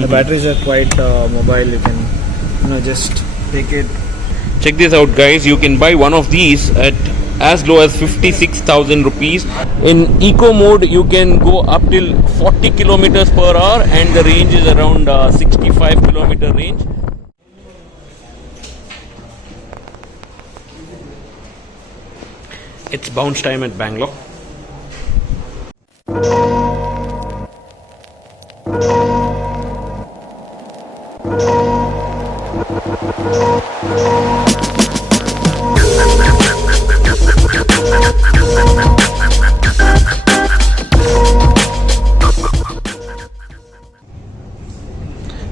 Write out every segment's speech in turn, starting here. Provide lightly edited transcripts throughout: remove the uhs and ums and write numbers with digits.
The batteries are quite mobile. You can just take it. Check this out, guys. You can buy one of these at as low as 56,000 rupees. In eco mode you can go up till 40 kilometers per hour and the range is around 65 kilometer range. It's bounce time at Bangalore.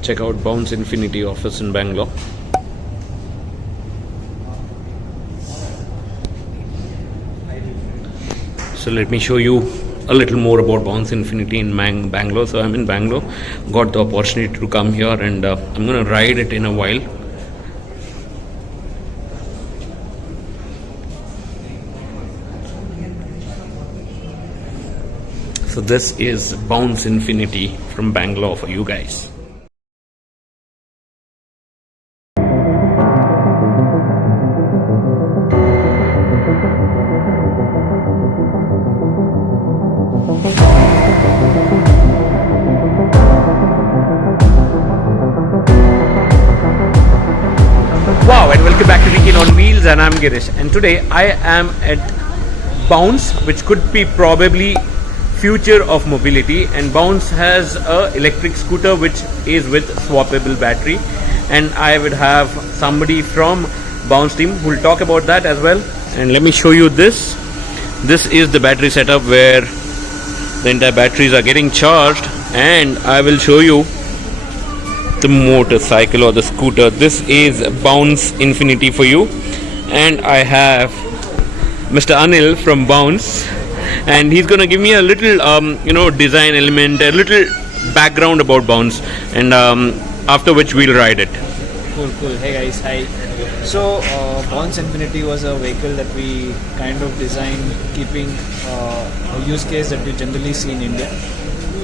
Check out Bounce Infinity office in Bangalore. So let me show you a little more about Bounce Infinity in Bangalore. So I'm in Bangalore, got the opportunity to come here, and I'm gonna ride it in a while. So this is Bounce Infinity from Bangalore for you guys. Wow, and welcome back to Weekend on Wheels, and I'm Girish, and today I am at Bounce, which could be probably future of mobility. And Bounce has a electric scooter which is with swappable battery, and I would have somebody from Bounce team who will talk about that as well. And let me show you this. This is the battery setup where the entire batteries are getting charged, and I will show you the motorcycle or the scooter. This is Bounce Infinity for you, and I have Mr. Anil from Bounce, and he's gonna give me a little design element, a little background about Bounce, and after which we'll ride it. Cool. Hey guys, hi. So Bounce Infinity was a vehicle that we kind of designed keeping a use case that we generally see in India.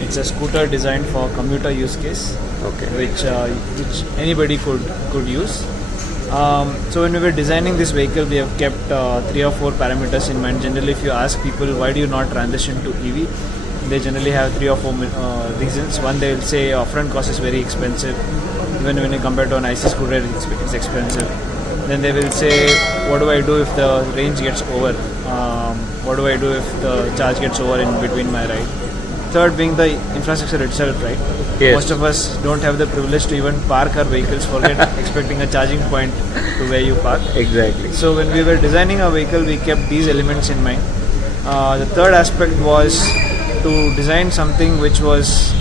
It's a scooter designed for commuter use case, Okay. which anybody could use. So when we were designing this vehicle, we have kept 3 or 4 parameters in mind. Generally, if you ask people why do you not transition to EV, they generally have 3 or 4 reasons. One, they will say upfront cost is very expensive. Even when you compare to an IC scooter, it's expensive. Then they will say, what do I do if the range gets over? What do I do if the charge gets over in between my ride? Third being the infrastructure itself, right? Yes. Most of us don't have the privilege to even park our vehicles, forget expecting a charging point to where you park. Exactly. So when we were designing our vehicle, we kept these elements in mind. The third aspect was to design something which was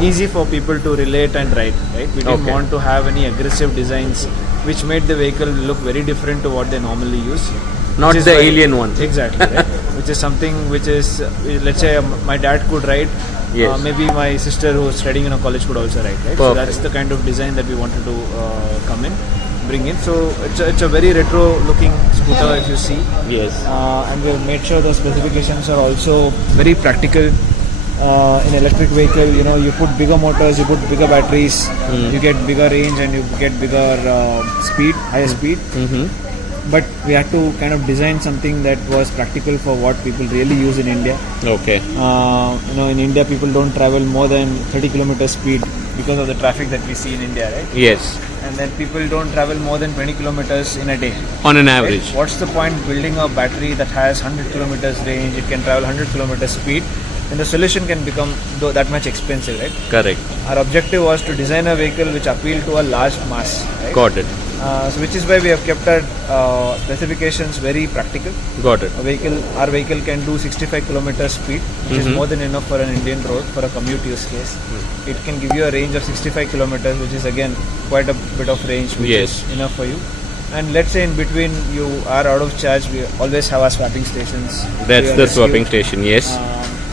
easy for people to relate and ride, right? We didn't want to have any aggressive designs which made the vehicle look very different to what they normally use. Not the alien one. Exactly, right? Which is something which is, let's say my dad could ride, maybe my sister who's studying in a college could also ride, right? Perfect. So that's the kind of design that we wanted to bring in. So it's a very retro looking scooter if you see. Yes. And we have made sure the specifications are also very practical. In electric vehicle, you put bigger motors, you put bigger batteries, you get bigger range and you get bigger higher speed. But we had to kind of design something that was practical for what people really use in India. Okay. In India, people don't travel more than 30 km speed because of the traffic that we see in India, right? Yes. And then people don't travel more than 20 kilometers in a day. On an average. Right? What's the point building a battery that has 100 kilometers range, it can travel 100 kilometers speed, and the solution can become that much expensive, right? Correct. Our objective was to design a vehicle which appealed to a large mass, right? Got it. So which is why we have kept our specifications very practical. Got it. Our vehicle can do 65 km speed, which is more than enough for an Indian road for a commute use case. It can give you a range of 65 km, which is again quite a bit of range, which is enough for you. And let's say in between you are out of charge, we always have our swapping stations. That's the swapping station, yes.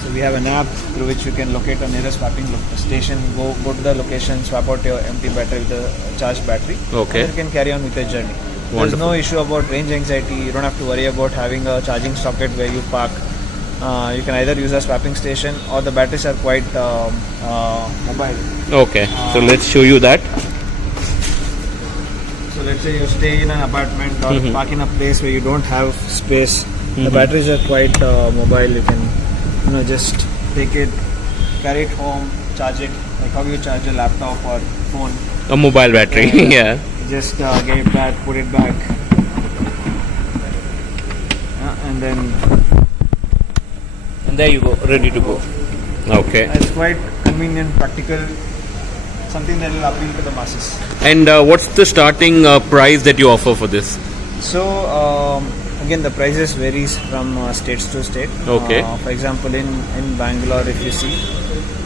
So we have an app through which you can locate a nearest swapping station, go to the location, swap out your empty battery with a charged battery, Okay. and you can carry on with your journey. Wonderful. There's no issue about range anxiety. You don't have to worry about having a charging socket where you park. You can either use a swapping station, or the batteries are quite mobile. Okay, so let's show you that. So let's say you stay in an apartment or park in a place where you don't have space. The batteries are quite mobile. You can, just take it, carry it home, charge it, like how you charge a laptop or phone. A mobile battery, yeah. Just get it back, put it back, and then there you go, ready to go. Okay. It's quite convenient, practical, something that will appeal to the masses. And what's the starting price that you offer for this? So again, the prices varies from states to state. Okay. For example, in Bangalore, if you see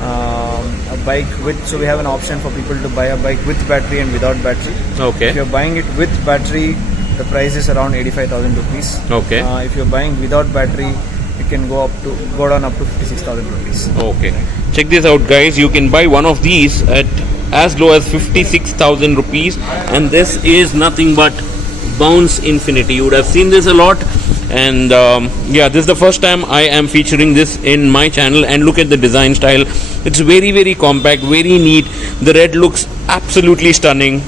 a bike with, so we have an option for people to buy a bike with battery and without battery. Okay. If you're buying it with battery, the price is around 85,000 rupees. Okay. If you're buying without battery, it can go down up to 56,000 rupees. Okay. Check this out, guys. You can buy one of these at as low as 56,000 rupees, and this is nothing but Bounce Infinity. You would have seen this a lot, and yeah, this is the first time I am featuring this in my channel. And look at the design style. It's very, very compact, very neat. The red looks absolutely stunning.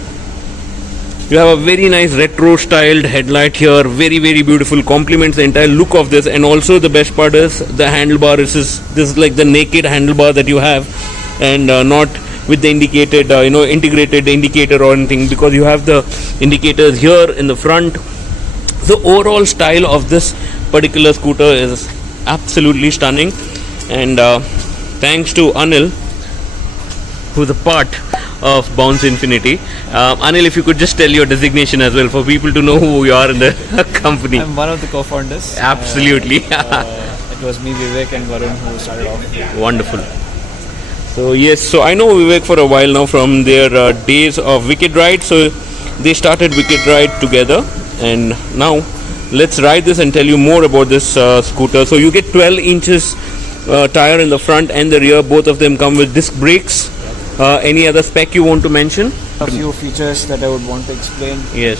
You have a very nice retro styled headlight here, very, very beautiful, complements the entire look of this. And also the best part is the handlebar. This is like the naked handlebar that you have, and not with the indicated integrated indicator or anything, because you have the indicators here in the front. The overall style of this particular scooter is absolutely stunning, and thanks to Anil, who's a part of Bounce Infinity. Anil, if you could just tell your designation as well for people to know who you are in the company. I'm one of the co-founders. Absolutely. It was me, Vivek, and Varun who started off. Wonderful. So yes, so I know Vivek for a while now from their days of Wicked Ride. So they started Wicked Ride together, and now let's ride this and tell you more about this scooter. So you get 12 inches tire in the front and the rear. Both of them come with disc brakes. Any other spec you want to mention? A few features that I would want to explain. Yes.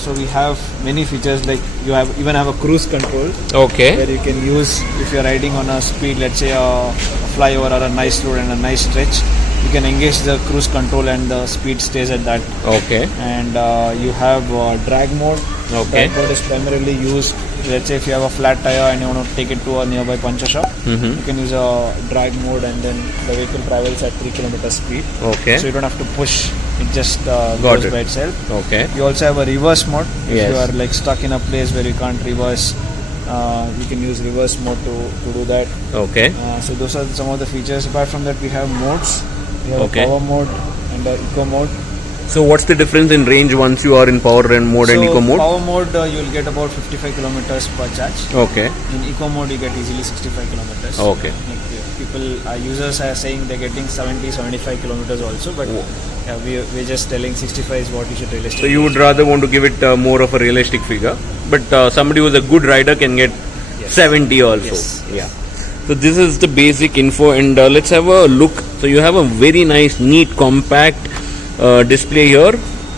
So we have many features, like you even have a cruise control. Okay. Where you can use if you're riding on a speed, let's say a flyover or a nice road and a nice stretch. You can engage the cruise control and the speed stays at that. Okay. And you have drag mode. Okay. Drag mode is primarily used, let's say if you have a flat tire and you want to take it to a nearby puncture shop, you can use a drag mode, and then the vehicle travels at 3 km speed. Okay. So you don't have to push, it just goes by itself. Okay. You also have a reverse mode. Yes. If you are like stuck in a place where you can't reverse, you can use reverse mode to do that. Okay. So those are some of the features. Apart from that, we have modes. We have Okay. a power mode and a eco mode. So what's the difference in range once you are in power mode and eco mode? Power mode, you will get about 55 kilometers per charge. Okay. In eco mode, you get easily 65 kilometers. Okay. Users are saying they're getting 70-75 kilometers also, but we're just telling 65 is what you should realistically. So you would rather want to give it more of a realistic figure, but somebody who's a good rider can get 70 also. Yes. Yeah. So this is the basic info, and let's have a look. So you have a very nice, neat, compact display here,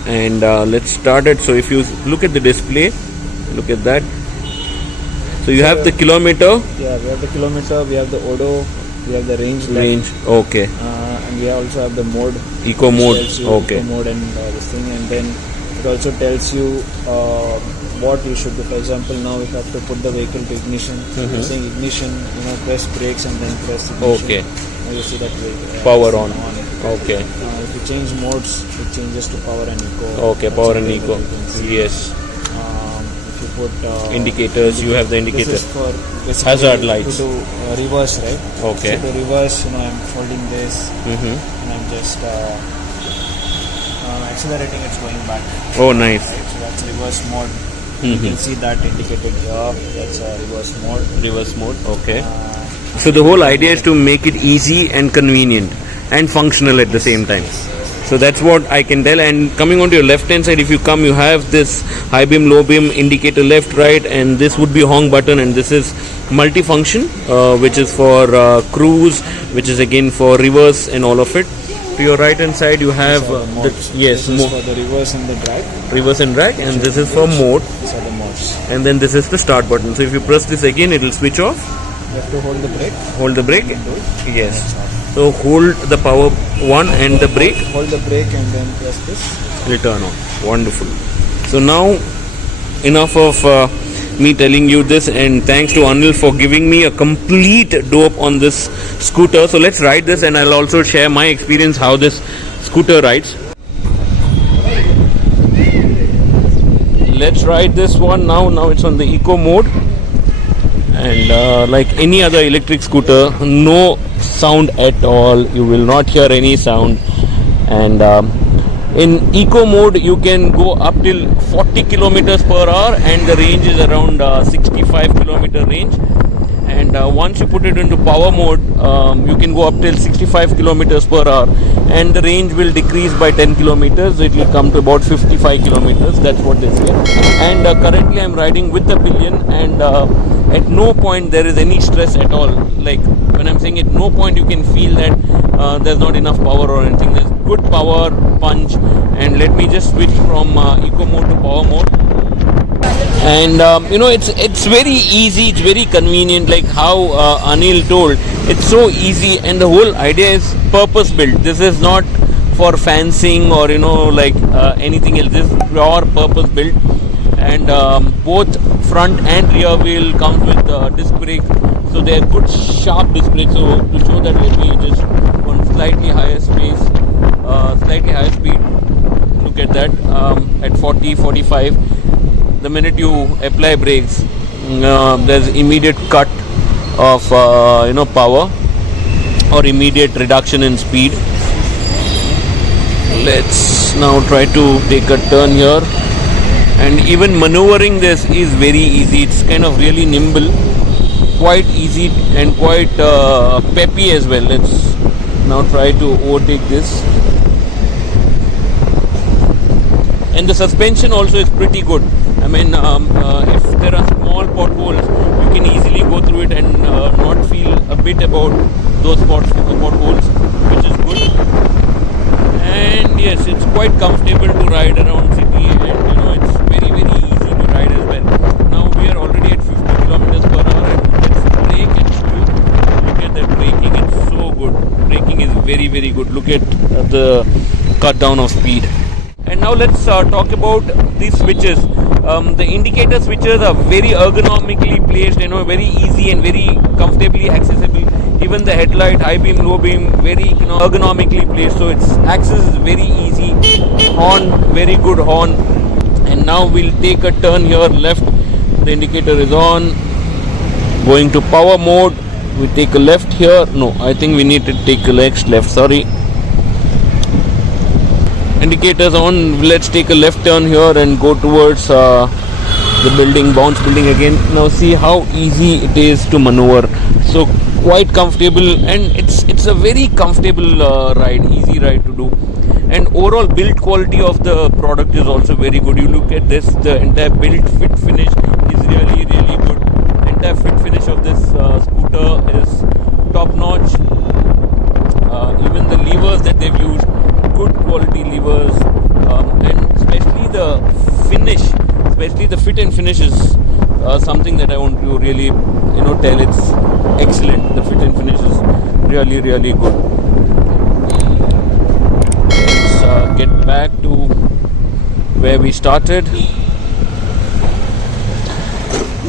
and let's start it. So if you look at the display, look at that. So you have the kilometer. Yeah, we have the kilometer, we have the odo, we have the range. Okay. And we also have the mode. Eco mode. Okay. Eco mode and this thing, and then it also tells you what you should do. For example, now if you have to put the vehicle to ignition, you're saying ignition, press brakes and then press ignition. Okay. Now you see that Power on. Okay. If you change modes, it changes to power and eco. Okay, power and eco. Yes. If you put indicators, you have the indicator. This is for basically hazard lights. to do reverse, right? Okay. So to reverse, I'm holding this and I'm just accelerating. It's going back. Oh, nice. Right? So that's reverse mode. You can see that indicated here. That's reverse mode. Reverse mode. Okay. So the whole idea is to make it easy and convenient and functional at the same time. So that's what I can tell. And coming on to your left hand side, if you come, you have this high beam, low beam indicator left, right, and this would be honk button, and this is multifunction, which is for cruise, which is again for reverse and all of it. To your right hand side, you have This is for the reverse and the drag. reverse and drag, and this is for mode. These are the modes. And then this is the start button. So if you press this again, it will switch off. You have to hold the brake. Hold the brake. Do it. Yes. So hold the power one and the brake. Hold the brake and then press this. Will turn on. Wonderful. So now enough of me telling you this, and thanks to Anil for giving me a complete dope on this scooter. So let's ride this, and I'll also share my experience how this scooter rides. Let's ride this one now. Now it's on the eco mode, and like any other electric scooter, no sound at all. You will not hear any sound, and in eco mode you can go up till 40 kilometers per hour, and the range is around 65 kilometer range. And once you put it into power mode, you can go up till 65 kilometers per hour, and the range will decrease by 10 kilometers. It will come to about 55 kilometers. That's what they say. And currently I'm riding with the pillion, and at no point there is any stress at all. Like when I'm saying at no point you can feel that there's not enough power or anything. There's good power punch. And let me just switch from eco mode to power mode. And it's very easy, it's very convenient, like how Anil told. It's so easy, and the whole idea is purpose built. This is not for fancying or anything else. This is pure purpose built, and both front and rear wheel comes with disc brake, so they are good sharp disc brakes. So to show that, let me just on slightly higher speed. Look at that, at 40-45. The minute you apply brakes, there's immediate cut of power or immediate reduction in speed. Let's now try to take a turn here, and even maneuvering this is very easy. It's kind of really nimble, quite easy, and quite peppy as well. Let's now try to overtake this. And the suspension also is pretty good. I mean, if there are small potholes, you can easily go through it and not feel a bit about those potholes, which is good. And yes, it's quite comfortable to ride around city, and it's very easy to ride as well. Now we are already at 50 kilometers per hour, and let's brake and shoot. Look at that braking, it's so good. Braking is very good. Look at the cut down of speed. And now let's talk about these switches. The indicator switches are very ergonomically placed, very easy and very comfortably accessible. Even the headlight, high beam, low beam, very ergonomically placed. So its access is very easy. Horn, very good horn. And now we'll take a turn here left. The indicator is on. Going to power mode. We take a left here. No, I think we need to take a left. Sorry. Indicators on. Let's take a left turn here and go towards the building, bounce building again. Now see how easy it is to maneuver. So quite comfortable, and it's a very comfortable ride, easy ride to do. And overall build quality of the product is also very good. You look at this, the entire build fit finish is really good. The entire fit finish of this scooter is top notch. Even the levers that they've used, good quality levers, and especially the finish, especially the fit and finish is something that I want to really tell. It's excellent. The fit and finish is really good. Let's get back to where we started.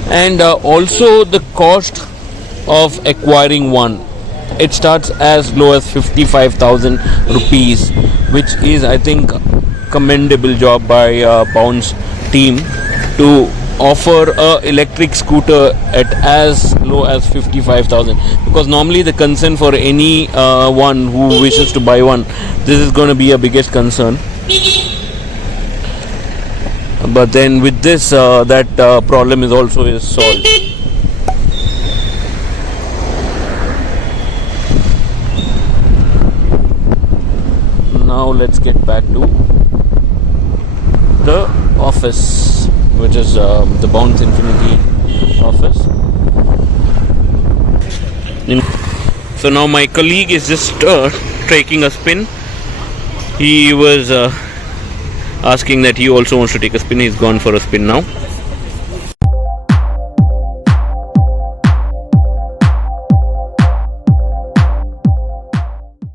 And also the cost of acquiring one. It starts as low as 55,000 rupees, which is, I think, commendable job by Bounce team to offer a electric scooter at as low as 55,000. Because normally the concern for any one who wishes to buy one, this is going to be a biggest concern. But then with this, that problem is also solved. Now let's get back to the office, which is the Bounce Infinity office. So now my colleague is just taking a spin He was asking that he also wants to take a spin. He's gone for a spin now.